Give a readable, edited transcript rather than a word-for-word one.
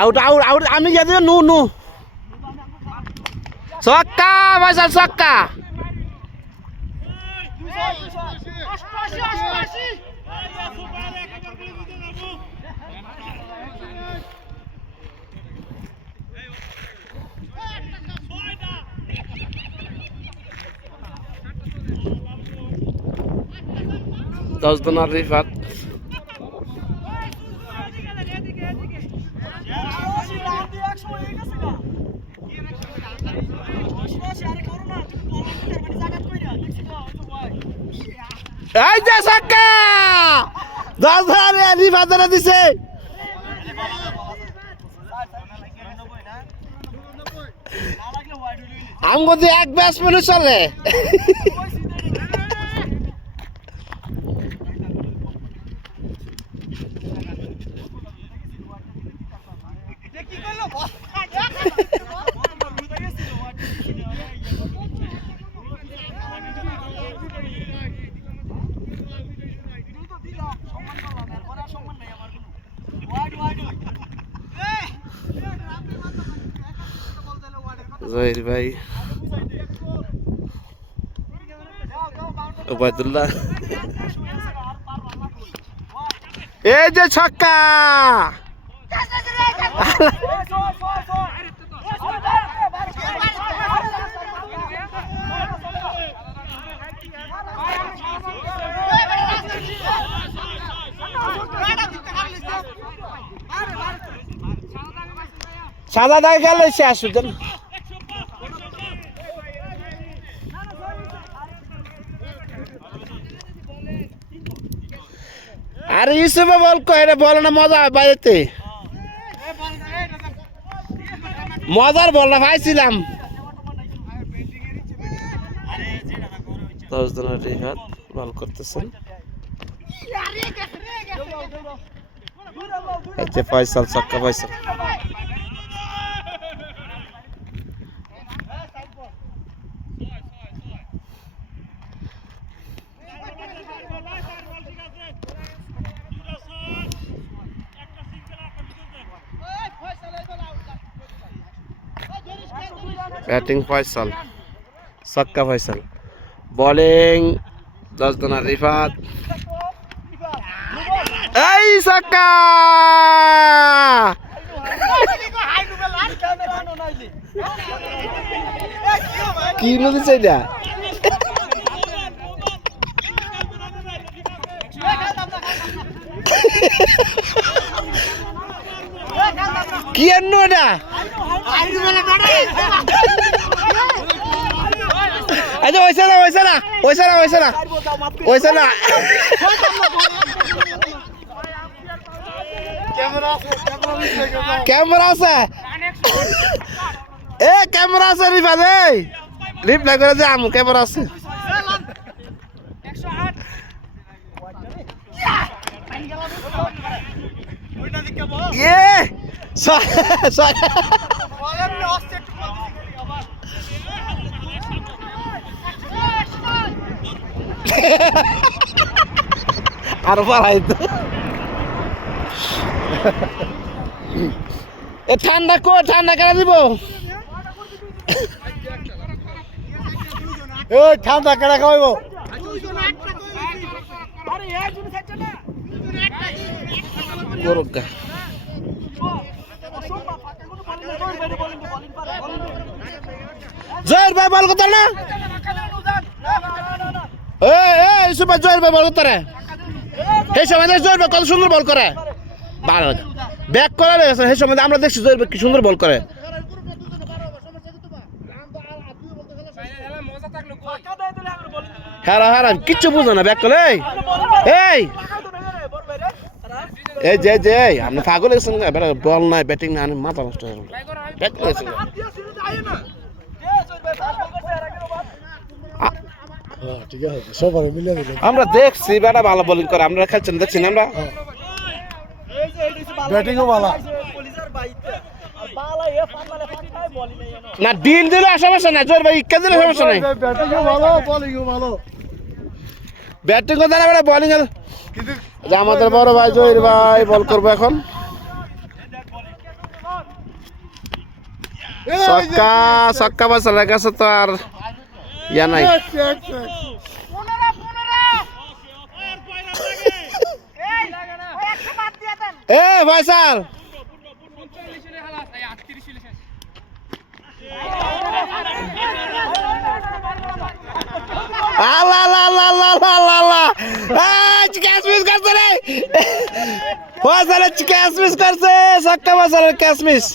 out out out আমি গিয়ে দিও নু নু ছক্কা ফয়সাল ছক্কা দশ দিনের রিফাত এই যে ছক্কা 10 ধরে রিফাত ধরে দিছে আমগো দিয়ে এক ব্যাটসম্যান চলে জহির ভাই ওবায়দুল্লাহ এই যে ছক্কা সাদা দাগ গেলে শেষ হতেন আরে ইউসুফে বল কইরে বল না মজা বাইতে মজার বল না পাইছিলাম 10 দিনের রিহাত বল করতেছেন এই যে ফয়সাল ছক্কা ফয়সাল ব্যাটিং ফয়সাল ছক্কা ফয়সাল বোলিং 10 দিনের রিফাত এই ছক্কা কি নদী চাইলা কি আনো এটা আচ্ছা ওইসা না ওইসা না ওইসা না ওইসা না ওইসা না ক্যামেরা আছে এ ক্যামেরা আছে রিফাত এই রিপ্লাই করে দে আমু ক্যামেরা আছে এ আরো পারাই তো এ ঠান্ডা কো ঠান্ডা কেন দিব ওই ঠান্ডা কেন খাওয়াইব জয়ের ভাই বল করতে না জয়ের ভাই বল করতে এই সময় জয়ের ভাই কত সুন্দর বল করে ব্যাক করা লেগেছে সেই সময় আমরা দেখছি জয়ের ভাই কি সুন্দর বল করে হ্যাঁ হ্যাঁ কিচ্ছু বুঝো না ব্যাক করে এই এই যে যে আপনি পাগল গেছেন বল নাই ব্যাটিং না মাথা নষ্ট হয়ে ব্যাক করেছেন আমরা দেখছি বেটা ভালো বোলিং করে আমরা খেলছেন দেখছি না আমরা ব্যাটিংও ভালো না ডিল দিলে সমস্যা নাই জোর ভাই ইক্কা দিলে সমস্যা নাই ব্যাটিংও ভালো বোলিংও ভালো ব্যাটিংও জানা বেটা বোলিং কিন্তু আমাদের বড় ভাই জহির ভাই বল করবে এখন ছক্কা ছক্কা বাঁচালে কাছে তো আর ইয়া নাই এ ফয়সাল আল্লাহ আল্লাহ আল্লাহ আল্লাহ আল্লাহ আল্লাহ ক্যাচ মিস করছে রে ফয়সাল ক্যাচ মিস করছে ছক্কা বাঁচালে ক্যাচ মিস